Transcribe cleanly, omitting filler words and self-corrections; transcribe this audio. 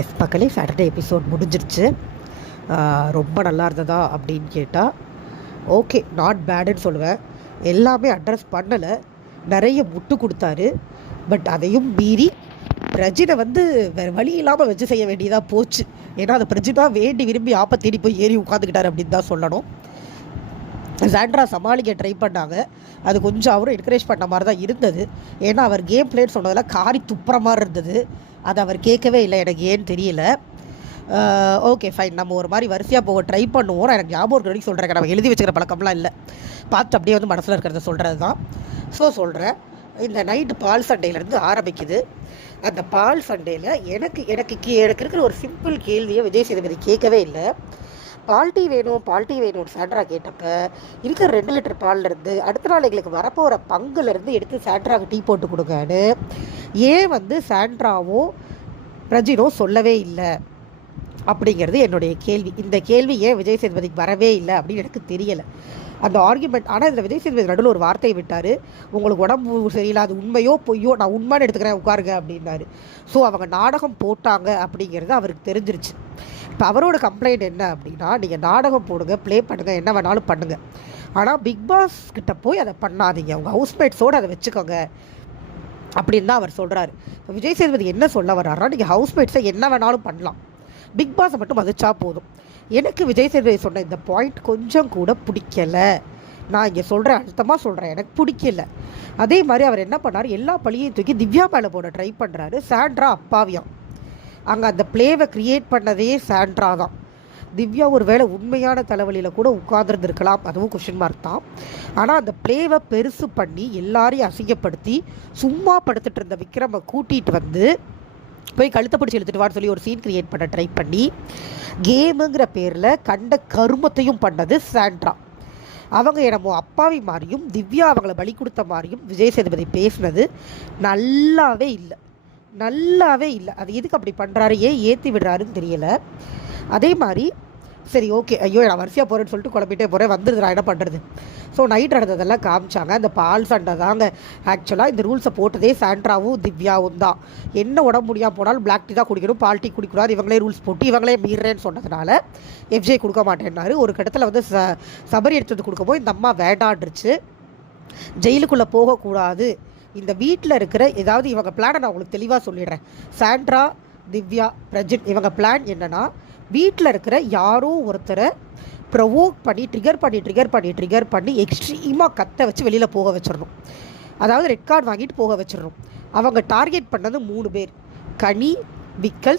S மக்களே, Saturday episode முடிஞ்சிருச்சு. ரொம்ப நல்லா இருந்ததா அப்படின்னு கேட்டால் ஓகே, நாட் பேடுன்னு சொல்லுவேன். எல்லாமே அட்ரஸ் பண்ணலை, நிறைய முட்டு கொடுத்தாரு. பட் அதையும் மீறி பிரஜினை வேறு வழி இல்லாமல் வச்சு செய்ய வேண்டியதாக போச்சு. ஏன்னா அந்த பிரஜினா வேண்டி விரும்பி தேடி போய் ஏறி உட்காந்துக்கிட்டாரு அப்படின்னு தான் சொல்லணும். சாண்ட்ரா சமாளிக்க ட்ரை பண்ணாங்க. அது கொஞ்சம் அவரும் என்கரேஜ் பண்ண மாதிரி தான் இருந்தது. ஏன்னா அவர் கேம் பிளேன்னு சொன்னதெல்லாம் காரி துப்புற மாதிரி இருந்தது. அது அவர் கேட்கவே இல்லை, எனக்கு ஏன்னு தெரியல. ஓகே ஃபைன், நம்ம ஒரு மாதிரி வரிசையாக போக ட்ரை பண்ணுவோம். எனக்கு ஞாபகம் வரைக்கும் சொல்கிறேன், நம்ம எழுதி வச்சுக்கிற பழக்கம்லாம் இல்லை, பார்த்து அப்படியே மனசில் இருக்கிறத சொல்கிறது தான். ஸோ சொல்கிறேன், இந்த நைட்டு பால் சண்டையிலேருந்து ஆரம்பிக்குது. அந்த பால் சண்டையில் எனக்கு இருக்கிற ஒரு சிம்பிள் கேள்வியை விஜய் சேதுபதி கேட்கவே இல்லை. பால்ட்டி வேணும்னு சாண்ட்ரா கேட்டப்போ இருக்கிற 2 லிட்டர் பால்லேருந்து அடுத்த நாள் எங்களுக்கு வரப்போகிற பங்குலேருந்து எடுத்து சாண்ட்ராவுக்கு டீ போட்டு கொடுங்கன்னு ஏன் சாண்ட்ராவும் பிரஜினோ சொல்லவே இல்லை அப்படிங்கிறது என்னுடைய கேள்வி. இந்த கேள்வி ஏன் விஜய் சேதுபதிக்கு வரவே இல்லை அப்படின்னு எனக்கு தெரியலை. அந்த ஆர்குமெண்ட். ஆனால் இந்த விஜய் சேதுபதி நடுவில் ஒரு வார்த்தையை விட்டார், உங்களுக்கு உடம்பு சரியில்லை, அது உண்மையோ பொய்யோ நான் உண்மைன்னு எடுத்துக்கிறேன், உட்காருங்க அப்படின்னாரு. ஸோ அவங்க நாடகம் போட்டாங்க அப்படிங்கிறது அவருக்கு தெரிஞ்சிருச்சு. இப்போ அவரோட கம்ப்ளைண்ட் என்ன அப்படின்னா, நீங்கள் நாடகம் போடுங்க, ப்ளே பண்ணுங்கள், என்ன வேணாலும் பண்ணுங்கள், ஆனால் பிக் பாஸ் கிட்ட போய் அதை பண்ணாதீங்க, உங்கள் ஹவுஸ்மேட்ஸோடு அதை வச்சுக்கோங்க அப்படின்னு தான் அவர் சொல்கிறாரு. இப்போ விஜய் சேதுபதி என்ன சொல்ல வர்றாருன்னா, நீங்கள் ஹவுஸ்மேட்ஸை என்ன வேணாலும் பண்ணலாம், பிக் பாஸை மட்டும் மதிச்சா போதும். எனக்கு விஜய் சேதுபதி சொன்ன இந்த பாயிண்ட் கொஞ்சம் கூட பிடிக்கலை. நான் இங்கே சொல்கிறேன், அழுத்தமாக சொல்கிறேன், எனக்கு பிடிக்கல. அதே மாதிரி அவர் என்ன பண்ணார், எல்லா பழியையும் தூக்கி திவ்யா மேலே போட ட்ரை பண்ணுறாரு. சாண்ட்ரா அப்பாவியாம். அங்கே அந்த பிளேவை க்ரியேட் பண்ணதே சாண்ட்ரா தான். திவ்யா ஒரு வேளை உண்மையான தலைவலியில் கூட உட்கார்ந்துருந்துருக்கலாம், அதுவும் கொஷின் மார்க் தான். ஆனால் அந்த பிளேவை பெருசு பண்ணி எல்லாரையும் அசிங்கப்படுத்தி சும்மா படுத்துட்டு இருந்த விக்ரமை கூட்டிகிட்டு போய் கழுத்தை பிடிச்சி இழுத்துட்டு வான்னு சொல்லி ஒரு சீன் கிரியேட் பண்ண ட்ரை பண்ணி கேமுங்கிற பேரில் கண்ட கருமத்தையும் பண்ணது சாண்ட்ரா. அவங்க என்னமோ அப்பாவி மாதிரியும் திவ்யா அவங்கள பலி கொடுத்த மாதிரியும் விஜய் சேதுபதி பேசினது நல்லாவே இல்லை. அது எதுக்கு அப்படி பண்ணுறாரு, ஏன் ஏற்றி விடுறாருன்னு தெரியலை. அதே மாதிரி சரி ஓகே, ஐயோ நான் வரிசையாக போகிறேன்னு சொல்லிட்டு குழம்பிட்டே போகிறேன், வந்துடுறா என்ன பண்ணுறது. ஸோ நைட் நடந்ததெல்லாம் காமிச்சாங்க. அந்த பால் சண்டை தாங்க ஆக்சுவலாக இந்த ரூல்ஸை போட்டதே சாண்ட்ராவும் திவ்யாவும் தான். என்ன உடம்பு முடியாமல் போனாலும் பிளாக் டீ தான் குடிக்கணும், பால் டீ குடிக்கூடாது, இவங்களே ரூல்ஸ் போட்டு இவங்களே மீறேன்னு சொன்னதுனால எஃப்ஜே கொடுக்க மாட்டேன்னாரு. ஒரு கட்டத்தில் சபரி எடுத்தது கொடுக்கும்போது இந்த அம்மா வேண்டாண்டுருச்சு. ஜெயிலுக்குள்ளே போகக்கூடாது, இந்த வீட்டில் இருக்கிற ஏதாவது இவங்க பிளானை நான் உங்களுக்கு தெளிவாக சொல்லிடுறேன். சாண்ட்ரா, திவ்யா, பிரஜின் இவங்க பிளான் என்னென்னா, வீட்டில் இருக்கிற யாரோ ஒருத்தரை ப்ரொவோக் பண்ணி ட்ரிகர் பண்ணி எக்ஸ்ட்ரீமாக கத்த வச்சு வெளியில் போக வச்சிடணும். அதாவது ரெட் கார்டு வாங்கிட்டு போக வச்சிடணும். அவங்க டார்கெட் பண்ணது 3 பேர், கனி, விக்கல்,